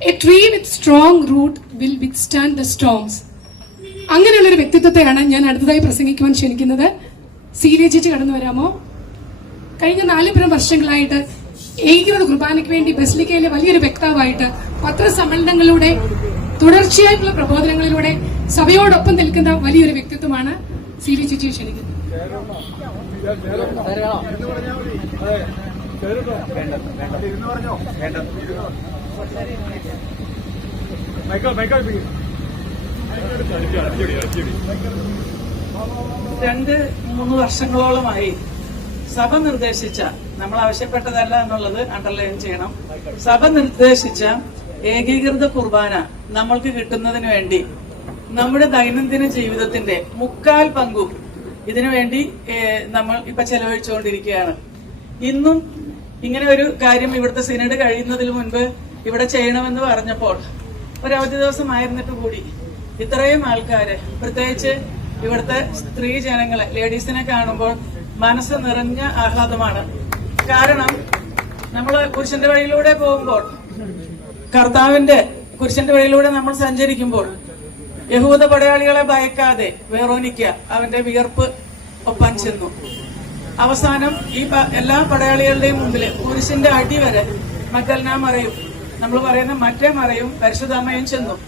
A tree with strong root will withstand the storms അങ്ങനെയുള്ളൊരു വ്യക്തിത്വത്തെയാണ് ഞാൻ അടുത്തതായി പ്രസംഗിക്കുവാൻ ക്ഷണിക്കുന്നത് ചേച്ചി കടന്നു വരാമോ കഴിഞ്ഞ നാലുപുരം വർഷങ്ങളായിട്ട് ഏകീകൃത കുർബാനയ്ക്ക് വേണ്ടി ബസ്ലിക്കയിലെ വലിയൊരു വ്യക്താവായിട്ട് പത്രസമ്മേളനങ്ങളിലൂടെ തുടർച്ചയായിട്ടുള്ള പ്രബോധനങ്ങളിലൂടെ സഭയോടൊപ്പം നിൽക്കുന്ന വലിയൊരു വ്യക്തിത്വമാണ് സീരി ചിച്ചി ക്ഷണിക്കുന്നത് രണ്ട് മൂന്ന് വർഷങ്ങളോളമായി സഭ നിർദ്ദേശിച്ച നമ്മൾ ആവശ്യപ്പെട്ടതല്ല എന്നുള്ളത് അണ്ടർലൈൻ ചെയ്യണം. സഭ നിർദ്ദേശിച്ച ഏകീകൃത കുർബാന നമ്മൾക്ക് കിട്ടുന്നതിന് വേണ്ടി നമ്മുടെ ദൈനംദിന ജീവിതത്തിന്റെ മുക്കാൽ പങ്കും ഇതിനുവേണ്ടി നമ്മൾ ഇപ്പൊ ചെലവഴിച്ചുകൊണ്ടിരിക്കുകയാണ്. ഇന്നും ഇങ്ങനെ ഒരു കാര്യം ഇവിടുത്തെ സിനഡ് കഴിയുന്നതിന് മുൻപ് ഇവിടെ ചെയ്യണമെന്ന് പറഞ്ഞപ്പോൾ ഒരവധി ദിവസമായിരുന്നിട്ട് കൂടി ഇത്രയും ആൾക്കാര് പ്രത്യേകിച്ച് ഇവിടുത്തെ സ്ത്രീ ജനങ്ങളെ ലേഡീസിനെ കാണുമ്പോൾ മനസ്സ് നിറഞ്ഞ ആഹ്ലാദമാണ്. കാരണം നമ്മൾ പുരുഷന്റെ വഴിയിലൂടെ പോകുമ്പോൾ കർത്താവിന്റെ കുരിശന്റെ വഴിയിലൂടെ നമ്മൾ സഞ്ചരിക്കുമ്പോൾ യഹൂദ പടയാളികളെ ഭയക്കാതെ വേറോനിക്ക അവന്റെ വിയർപ്പ് ഒപ്പാൻ ചെന്നു. അവസാനം ഈ എല്ലാ പടയാളികളുടെയും മുമ്പിൽ കുരിശിന്റെ അടി വരെ മറ്റെല്ലാം മറയും നമ്മൾ പറയുന്ന മറ്റേ മറയും പരിശുദ്ധമ്മയും ചെന്നു.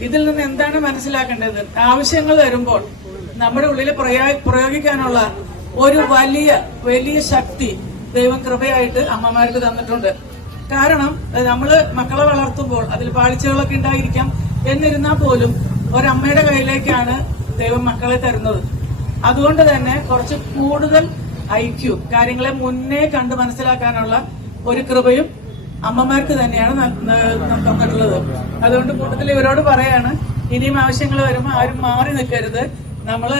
ഇതിൽ നിന്ന് എന്താണ് മനസ്സിലാക്കേണ്ടത്? ആവശ്യങ്ങൾ വരുമ്പോൾ നമ്മുടെ ഉള്ളിൽ പ്രയോ- പ്രയോഗിക്കാനുള്ള ഒരു വലിയ വലിയ ശക്തി ദൈവം കൃപയായിട്ട് അമ്മമാർക്ക് തന്നിട്ടുണ്ട്. കാരണം നമ്മൾ മക്കളെ വളർത്തുമ്പോൾ അതിൽ പാളിച്ചകളൊക്കെ ഉണ്ടായിരിക്കാം. എന്നിരുന്നാൽ പോലും ഒരമ്മയുടെ കയ്യിലേക്കാണ് ദൈവം മക്കളെ തരുന്നത്. അതുകൊണ്ട് തന്നെ കുറച്ച് കൂടുതൽ ഐക്യു കാര്യങ്ങളെ മുന്നേ കണ്ട് മനസ്സിലാക്കാനുള്ള ഒരു കൃപയും അമ്മമാർക്ക് തന്നെയാണ് തന്നിട്ടുള്ളത് അതുകൊണ്ട് കൂട്ടത്തിൽ ഇവരോട് പറയാണ് ഇനിയും ആവശ്യങ്ങൾ വരുമ്പോൾ ആരും മാറി നിൽക്കരുത്. നമ്മൾ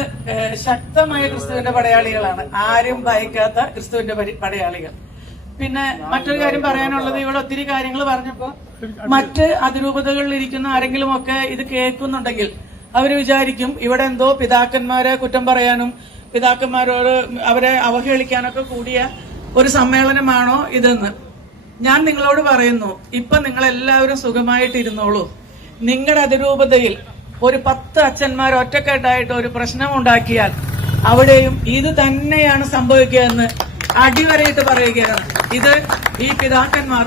ശക്തമായ ക്രിസ്തുവിന്റെ പടയാളികളാണ്. ആരും ഭയക്കാത്ത ക്രിസ്തുവിന്റെ പടയാളികൾ. പിന്നെ മറ്റൊരു കാര്യം പറയാനുള്ളത് ഇവിടെ ഒത്തിരി കാര്യങ്ങൾ പറഞ്ഞപ്പോ മറ്റ് അതിരൂപതകളിൽ ഇരിക്കുന്ന ആരെങ്കിലും ഒക്കെ ഇത് കേൾക്കുന്നുണ്ടെങ്കിൽ അവർ വിചാരിക്കും ഇവിടെ എന്തോ പിതാക്കന്മാരെ കുറ്റം പറയാനും പിതാക്കന്മാരോട് അവരെ അവഹേളിക്കാനൊക്കെ കൂടിയ ഒരു സമ്മേളനമാണോ ഇതെന്ന്. ഞാൻ നിങ്ങളോട് പറയുന്നു ഇപ്പൊ നിങ്ങൾ എല്ലാവരും സുഖമായിട്ടിരുന്നോളൂ. നിങ്ങളുടെ അതിരൂപതയിൽ ഒരു പത്ത് അച്ഛന്മാർ ഒറ്റക്കെട്ടായിട്ട് ഒരു പ്രശ്നം ഉണ്ടാക്കിയാൽ അവിടെയും ഇത് തന്നെയാണ് സംഭവിക്കുക എന്ന് അടിവരയിട്ട് പറയുകയാണ്. ഇത് ഈ പിതാക്കന്മാർ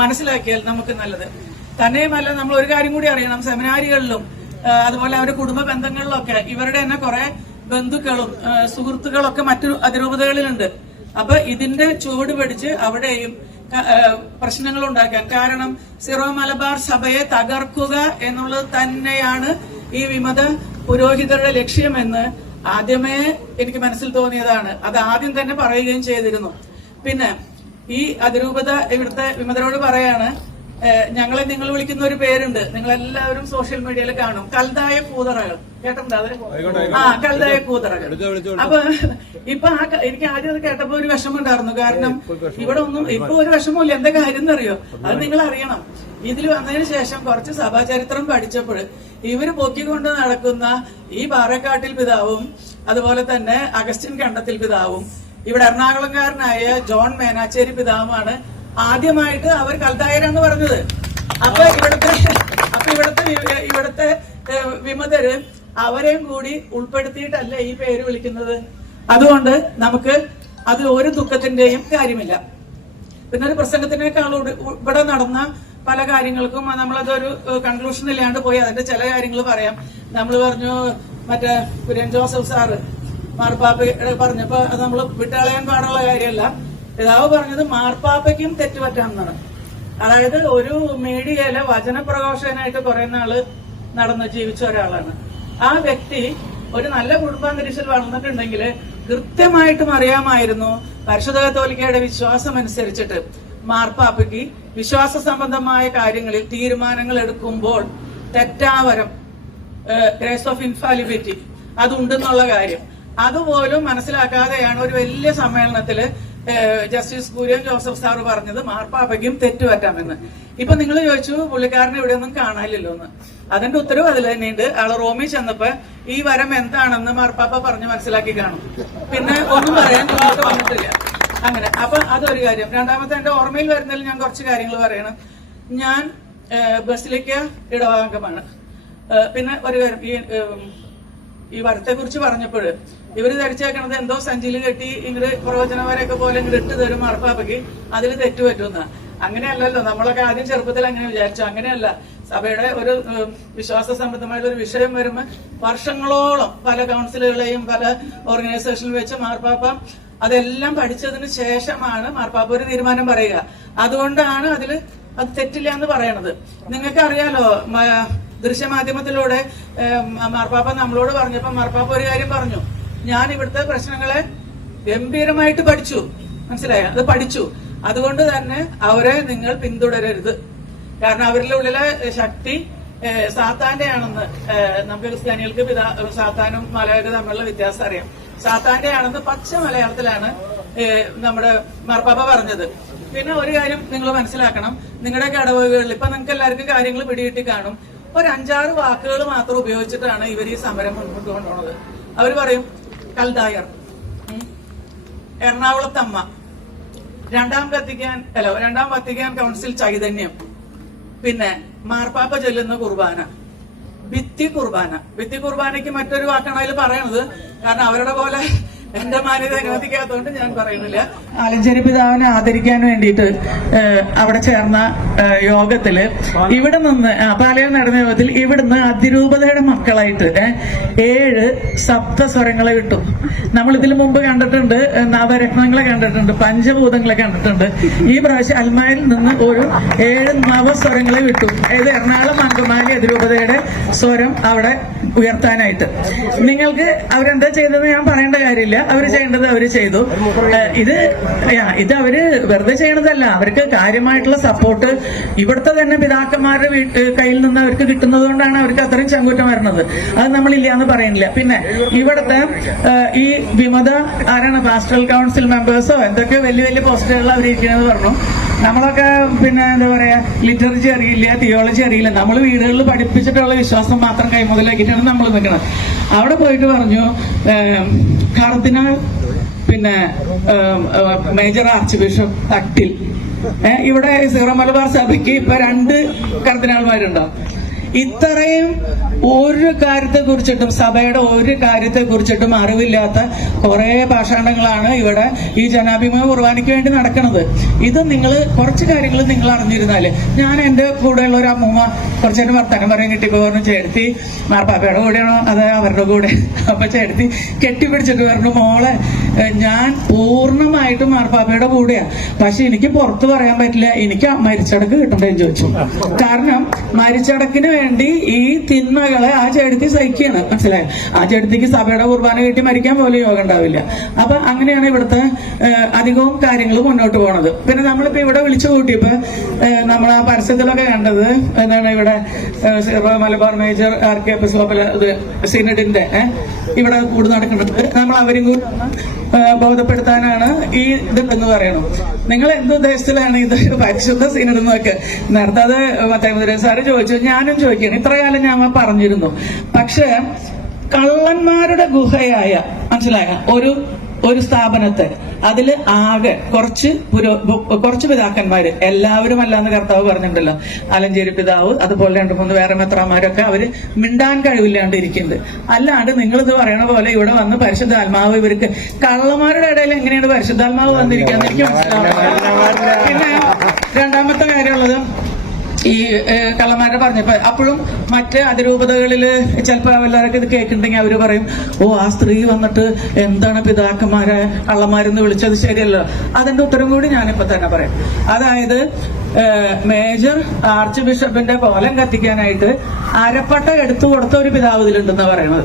മനസ്സിലാക്കിയാൽ നമുക്ക് നല്ലത്. തന്നെയുമല്ല നമ്മൾ ഒരു കാര്യം കൂടി അറിയണം. സെമിനാരികളിലും അതുപോലെ അവരുടെ കുടുംബ ബന്ധങ്ങളിലൊക്കെ ഇവരുടെ തന്നെ കുറെ ബന്ധുക്കളും സുഹൃത്തുക്കളൊക്കെ മറ്റു അതിരൂപതകളിലുണ്ട്. അപ്പൊ ഇതിന്റെ ചുവട് പിടിച്ച് അവിടെയും പ്രശ്നങ്ങൾ ഉണ്ടാക്കാൻ കാരണം സിറോ മലബാർ സഭയെ തകർക്കുക എന്നുള്ളത് തന്നെയാണ് ഈ വിമത പുരോഹിതരുടെ ലക്ഷ്യമെന്ന് ആദ്യമേ എനിക്ക് മനസ്സിൽ തോന്നിയതാണ്. അത് ആദ്യം തന്നെ പറയുകയും ചെയ്തിരുന്നു. പിന്നെ ഈ അതിരൂപത ഇവിടുത്തെ വിമതരോട് പറയാണ് ഞങ്ങളെ നിങ്ങൾ വിളിക്കുന്ന ഒരു പേരുണ്ട്. നിങ്ങൾ എല്ലാവരും സോഷ്യൽ മീഡിയയിൽ കാണും. കൽതായ കൂതറകൾ. കേട്ടിട്ടുണ്ടോ അവർ ആ കൽതായ കൂതറകൾ. അപ്പൊ ഇപ്പൊ ആ എനിക്ക് ആദ്യം അത് കേട്ടപ്പോ ഒരു വിഷമം ഉണ്ടായിരുന്നു കാരണം ഇവിടെ ഒന്നും ഇപ്പൊ ഒരു വിഷമമില്ല എന്താ കാര്യം എന്നറിയോ? അത് നിങ്ങൾ അറിയണം. ഇതിൽ വന്നതിന് ശേഷം കുറച്ച് സഭാചരിത്രം പഠിച്ചപ്പോൾ ഇവർ പൊക്കിക്കൊണ്ട് നടക്കുന്ന ഈ പാറക്കാട്ടിൽ പിതാവും അതുപോലെ തന്നെ അഗസ്റ്റിൻ കണ്ടത്തിൽ പിതാവും ഇവിടെ എറണാകുളംകാരനായ ജോൺ മേനാച്ചേരി പിതാവുമാണ് ആദ്യമായിട്ട് അവർ കൽതായരാന്ന് പറഞ്ഞത്. അപ്പൊ ഇവിടുത്തെ അപ്പൊ ഇവിടുത്തെ ഇവിടുത്തെ വിമതര് അവരെയും കൂടി ഉൾപ്പെടുത്തിയിട്ടല്ല ഈ പേര് വിളിക്കുന്നത്. അതുകൊണ്ട് നമുക്ക് അത് ഒരു ദുഃഖത്തിന്റെയും കാര്യമില്ല. പിന്നെ ഒരു പ്രസംഗത്തിനേക്കാൾ ഇവിടെ നടന്ന പല കാര്യങ്ങൾക്കും നമ്മളതൊരു കൺക്ലൂഷൻ ഇല്ലാണ്ട് പോയി. അതിന്റെ ചില കാര്യങ്ങൾ പറയാം. നമ്മൾ പറഞ്ഞു മറ്റേ കുര്യൻ ജോസഫ് സാറ് മാർപ്പാപ്പ പറഞ്ഞപ്പോ അത് നമ്മൾ വിട്ടുകളയാൻ പാടുള്ള കാര്യമല്ല. പിതാവ് പറഞ്ഞത് മാർപ്പാപ്പയ്ക്കും തെറ്റുപറ്റാമെന്നാണ്. അതായത് ഒരു മീഡിയയിലെ വചനപ്രഘോഷകനായിട്ട് കുറെ നാൾ നടന്ന് ജീവിച്ച ഒരാളാണ്. ആ വ്യക്തി ഒരു നല്ല കുടുംബാന്തരീക്ഷത്തിൽ വളർന്നിട്ടുണ്ടെങ്കിൽ കൃത്യമായിട്ടും അറിയാമായിരുന്നു പരിശുദ്ധ കത്തോലിക്കയുടെ വിശ്വാസം അനുസരിച്ചിട്ട് മാർപ്പാപ്പയ്ക്ക് വിശ്വാസ സംബന്ധമായ കാര്യങ്ങളിൽ തീരുമാനങ്ങൾ എടുക്കുമ്പോൾ തെറ്റാവരം ഗ്രേസ് ഓഫ് ഇൻഫാലിബിലിറ്റി അതുണ്ടെന്നുള്ള കാര്യം. അതുപോലും മനസ്സിലാക്കാതെയാണ് ഒരു വലിയ സമ്മേളനത്തിൽ ജസ്റ്റിസ് കുര്യൻ ജോസഫ് സാറ് പറഞ്ഞത് മാർപ്പാപ്പയ്ക്കും തെറ്റുപറ്റാമെന്ന്. ഇപ്പൊ നിങ്ങൾ ചോദിച്ചു പുള്ളിക്കാരനെ ഇവിടെ ഒന്നും കാണാനില്ലല്ലോ എന്ന്. അതിന്റെ ഉത്തരവ് അതിൽ തന്നെയുണ്ട്. ആൾ റോമിൽ ചെന്നപ്പോ ഈ വരം എന്താണെന്ന് മാർപ്പാപ്പ പറഞ്ഞ് മനസ്സിലാക്കി കാണും. പിന്നെ ഒന്നും പറയാൻ വന്നിട്ടില്ല. അങ്ങനെ. അപ്പൊ അതൊരു കാര്യം. രണ്ടാമത്തെ എന്റെ ഓർമ്മയിൽ വരുന്നതിൽ ഞാൻ കുറച്ച് കാര്യങ്ങൾ പറയണം. ഞാൻ ബസിലിക്ക ഇടവാംഗമാണ്. പിന്നെ ഒരു കാര്യം. ഈ ഈ വരത്തെ കുറിച്ച് പറഞ്ഞപ്പോൾ ഇവർ ധരിച്ചേക്കണത് എന്തോ സഞ്ചിയിൽ കെട്ടി ഇങ്ങോട്ട് പ്രവചനവരൊക്കെ പോലെ ഇങ്ങോട്ട് ഇട്ട് തരും മാർപ്പാപ്പയ്ക്ക് അതിൽ തെറ്റുപറ്റുന്ന അങ്ങനെയല്ലല്ലോ. നമ്മളൊക്കെ ആദ്യം ചെറുപ്പത്തിൽ അങ്ങനെ വിചാരിച്ചു. അങ്ങനെയല്ല. സഭയുടെ ഒരു വിശ്വാസ സംബന്ധമായിട്ടുള്ള ഒരു വിഷയം വരുമ്പോൾ വർഷങ്ങളോളം പല കൗൺസിലുകളെയും പല ഓർഗനൈസേഷനിൽ വെച്ച് മാർപ്പാപ്പ അതെല്ലാം പഠിച്ചതിന് ശേഷമാണ് മാർപ്പാപ്പ ഒരു തീരുമാനം പറയുക. അതുകൊണ്ടാണ് അതിൽ അത് തെറ്റില്ല എന്ന് പറയണത്. നിങ്ങൾക്ക് അറിയാലോ ദൃശ്യമാധ്യമത്തിലൂടെ മാർപ്പാപ്പ നമ്മളോട് പറഞ്ഞപ്പോ മാർപ്പാപ്പ ഒരു കാര്യം പറഞ്ഞു. ഞാൻ ഇവിടുത്തെ പ്രശ്നങ്ങളെ ഗംഭീരമായിട്ട് പഠിച്ചു. മനസ്സിലായോ? അത് പഠിച്ചു. അതുകൊണ്ട് തന്നെ അവരെ നിങ്ങൾ പിന്തുടരരുത്. കാരണം അവരുടെ ഉള്ളിലെ ശക്തി സാത്താന്റെ ആണെന്ന് നമുക്ക് ക്രിസ്ത്യാനികൾക്ക് പിതാ സാത്താനും മലയൊക്കെ തമ്മിലുള്ള വ്യത്യാസം അറിയാം. സാത്താന്റെ ആണെന്ന് പച്ച മലയാളത്തിലാണ് നമ്മുടെ മാർപ്പാപ്പ പറഞ്ഞത്. പിന്നെ ഒരു കാര്യം നിങ്ങൾ മനസ്സിലാക്കണം. നിങ്ങളുടെ കടവുകളിൽ ഇപ്പൊ നിങ്ങൾക്ക് എല്ലാവർക്കും കാര്യങ്ങൾ പിടികിട്ടി കാണും. ഒരു അഞ്ചാറ് വാക്കുകൾ മാത്രം ഉപയോഗിച്ചിട്ടാണ് ഇവർ ഈ സമരം മുൻപോട്ട് കൊണ്ടുപോകുന്നത് അവർ പറയും കൽദായർ എറണാകുളത്തമ്മ. രണ്ടാം വത്തിക്കാൻ അല്ല രണ്ടാം വത്തിക്കാൻ കൗൺസിൽ ചൈതന്യം. പിന്നെ മാർപ്പാപ്പ ചൊല്ലുന്ന കുർബാന. ഭിത്തി കുർബാന. ഭിത്തി കുർബാനയ്ക്ക് മറ്റൊരു വാക്കാണ് അതിൽ പറയണത്. കാരണം അവരുടെ പോലെ എന്റെ മാന്യത അനുവദിക്കാത്തതുകൊണ്ട് ഞാൻ പറയുന്നില്ല. ആലഞ്ചേരി പിതാവിനെ ആദരിക്കാൻ വേണ്ടിയിട്ട് അവിടെ ചേർന്ന യോഗത്തിൽ ഇവിടെ നിന്ന് പാലയിൽ നടന്ന യോഗത്തിൽ ഇവിടുന്ന് അതിരൂപതയുടെ മക്കളായിട്ട് ഏഴ് സപ്തസ്വരങ്ങളെ കിട്ടും. നമ്മൾ ഇതിൽ മുമ്പ് കണ്ടിട്ടുണ്ട് നവരത്നങ്ങളെ കണ്ടിട്ടുണ്ട് പഞ്ചഭൂതങ്ങളെ കണ്ടിട്ടുണ്ട്. ഈ പ്രാവശ്യം അൽമായിൽ നിന്ന് ഒരു ഏഴ് നവസ്വരങ്ങളെ കിട്ടും. അതായത് എറണാകുളം അങ്കമാലി അതിരൂപതയുടെ സ്വരം അവിടെ ഉയർത്താനായിട്ട്. നിങ്ങൾക്ക് അവരെന്താ ചെയ്തതെന്ന് ഞാൻ പറയേണ്ട കാര്യമില്ല. അവർ ചെയ്യേണ്ടത് അവർ ചെയ്തു. ഇത് ഇത് അവർ വെറുതെ ചെയ്യണതല്ല. അവർക്ക് കാര്യമായിട്ടുള്ള സപ്പോർട്ട് ഇവിടുത്തെ തന്നെ പിതാക്കന്മാരുടെ വീട്ട് കയ്യിൽ നിന്ന് അവർക്ക് കിട്ടുന്നത് കൊണ്ടാണ് അവർക്ക് അത്രയും ചങ്കൂറ്റം വരുന്നത്. അത് നമ്മളില്ല എന്ന് പറയുന്നില്ല. പിന്നെ ഇവിടുത്തെ ഈ വിമത ആരാണ്? പാസ്റ്റൽ കൗൺസിൽ മെമ്പേഴ്സോ? എന്തൊക്കെ വലിയ വലിയ പോസ്റ്റുകളിൽ അവരിയ്ക്കണെന്ന് പറഞ്ഞു. നമ്മളൊക്കെ പിന്നെ എന്താ പറയാ ലിറ്ററേച്ചർ അറിയില്ല തിയോളജി അറിയില്ല. നമ്മൾ വീടുകളിൽ പഠിപ്പിച്ചിട്ടുള്ള വിശ്വാസം മാത്രം കൈമുതലാക്കിയിട്ടാണ് നമ്മൾ നിൽക്കുന്നത് അവിടെ പോയിട്ട് പറഞ്ഞു കറുത്തിന പിന്നെ മേജർ ആർച്ച് ബിഷപ്പ് തട്ടിൽ ഇവിടെ സീറോ മലബാർ സഭയ്ക്ക് ഇപ്പൊ രണ്ട് കർദിനാൾമാരുണ്ടോ? ഇത്രയും ഒരു കാര്യത്തെ കുറിച്ചിട്ടും സഭയുടെ ഒരു കാര്യത്തെ കുറിച്ചിട്ടും അറിവില്ലാത്ത കുറെ ഭാഷാണ്ടങ്ങളാണ് ഇവിടെ ഈ ജനാഭിമുഖ കുർബാനയ്ക്ക് വേണ്ടി നടക്കുന്നത്. ഇത് നിങ്ങൾ കുറച്ച് കാര്യങ്ങൾ നിങ്ങൾ അറിഞ്ഞിരുന്നാൽ ഞാൻ എന്റെ കൂടെയുള്ള ഒരു അമ്മൂമ്മ കുറച്ചു നേരം വർത്തമാനം പറയാൻ കിട്ടിയപ്പോ പറഞ്ഞു ചേർത്തി മാർപ്പാപ്പയുടെ കൂടെയാണോ? അത് അവരുടെ കൂടെ. അപ്പൊ ചേർത്തി കെട്ടിപ്പിടിച്ചിട്ട് പറഞ്ഞു മോളെ ഞാൻ പൂർണമായിട്ടും മാർപ്പാപ്പയുടെ കൂടെയാ. പക്ഷെ എനിക്ക് പുറത്ത് പറയാൻ പറ്റില്ല. എനിക്ക് മരിച്ചടക്ക് കിട്ടണ്ടെന്ന് ചോദിച്ചു. കാരണം മരിച്ചടക്കിന് വേണ്ടി ഈ തിന്മകളെ ആ ചെടുത്തി സഹിക്കുകയാണ്. മനസ്സിലായി? ആ ചെടുത്തിക്ക് സഭയുടെ കുർബാന കിട്ടി മരിക്കാൻ പോലും യോഗം ഉണ്ടാവില്ല. അപ്പൊ അങ്ങനെയാണ് ഇവിടുത്തെ അധികവും കാര്യങ്ങൾ മുന്നോട്ട് പോണത്. പിന്നെ നമ്മളിപ്പോ ഇവിടെ വിളിച്ചു കൂട്ടിയപ്പോ നമ്മൾ ആ പരസ്യത്തിലൊക്കെ കണ്ടത് എന്താണ് ഇവിടെ മലബാർ മേജർ ആർ കെ എപ്പിസോപ്പിലെ സിനഡിന്റെ ഇവിടെ കൂടുതൽ നടക്കുന്നത്. നമ്മൾ അവരും കൂടി ബോധപ്പെടുത്താനാണ് ഈ ഇത് എന്ന് പറയുന്നത് നിങ്ങൾ എന്ത് ഉദ്ദേശത്തിലാണ് ഇത് പരിശുദ്ധ സിനഡ് എന്നൊക്കെ നേരത്തെ അത് മറ്റേ മുദ്രൻ സാറ് ചോദിച്ചു ഞാനും ചോദിക്കണം ഇത്രകാലം ഞാൻ പറഞ്ഞിരുന്നു. പക്ഷെ കള്ളന്മാരുടെ ഗുഹയായ മനസ്സിലായ? ഒരു ഒരു സ്ഥാപനത്തെ. അതിൽ ആകെ കുറച്ച് പുരോ കുറച്ച് പിതാക്കന്മാർ എല്ലാവരും അല്ലാന്ന് കർത്താവ് പറഞ്ഞിട്ടുണ്ടല്ലോ. അലഞ്ചേരി പിതാവ് അതുപോലെ രണ്ട് മൂന്ന് വേറെ മെത്രാമാരൊക്കെ അവർ മിണ്ടാൻ കഴിവില്ലാണ്ട് ഇരിക്കുന്നുണ്ട്. അല്ലാണ്ട് നിങ്ങളിത് പറയണ പോലെ ഇവിടെ വന്ന് പരിശുദ്ധാത്മാവ് ഇവർക്ക് കള്ളന്മാരുടെ ഇടയിൽ എങ്ങനെയാണ് പരിശുദ്ധാത്മാവ് വന്നിരിക്കുന്നത്? എനിക്ക് പിന്നെ രണ്ടാമത്തെ കാര്യമുള്ളത് ഈ കള്ളന്മാരെ പറഞ്ഞപ്പോ അപ്പോഴും മറ്റ് അതിരൂപതകളിൽ ചിലപ്പോ എല്ലാവർക്കും ഇത് കേൾക്കുന്നുണ്ടെങ്കിൽ അവർ പറയും ഓ ആ സ്ത്രീ വന്നിട്ട് എന്താണ് പിതാക്കന്മാരെ കള്ളന്മാരെന്ന് വിളിച്ചത് ശരിയല്ലോ? അതിന്റെ ഉത്തരം കൂടി ഞാനിപ്പോ തന്നെ പറയാം. അതായത് മേജർ ആർച്ച് ബിഷപ്പിന്റെ കോലം കത്തിക്കാനായിട്ട് അരപ്പട്ട എടുത്തു കൊടുത്ത ഒരു പിതാവ് ഇതിലുണ്ടെന്ന് പറയുന്നത്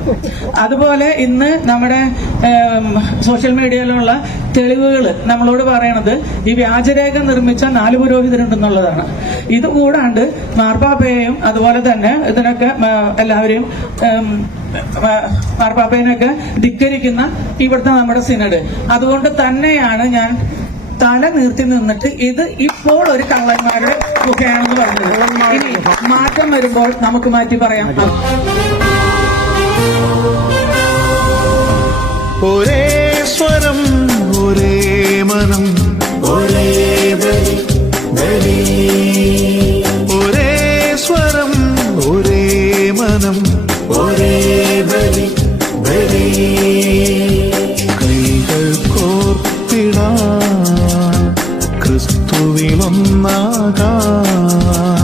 അതുപോലെ ഇന്ന് നമ്മുടെ സോഷ്യൽ മീഡിയയിലുള്ള തെളിവുകൾ നമ്മളോട് പറയണത് ഈ വ്യാജരേഖ നിർമ്മിച്ച നാല് പുരോഹിതരുണ്ടെന്നുള്ളതാണ്. ഇത് കൂടാണ്ട് മാർപ്പാപ്പയെയും അതുപോലെ തന്നെ ഇതിനൊക്കെ എല്ലാവരെയും ഏം, മ- ധിക്കരിക്കുന്ന ഇവിടുത്തെ നമ്മുടെ സിനഡ്. അതുകൊണ്ട് തന്നെയാണ് ഞാൻ തല നിർത്തി നിന്നിട്ട് ഇത് ഇപ്പോൾ ഒരു കള്ളന്മാരുടെ ഗുഹയാണെന്ന് പറഞ്ഞത്. ഇനി മാറ്റം വരുമ്പോൾ നമുക്ക് മാറ്റി പറയാം. സ്വരം Oh.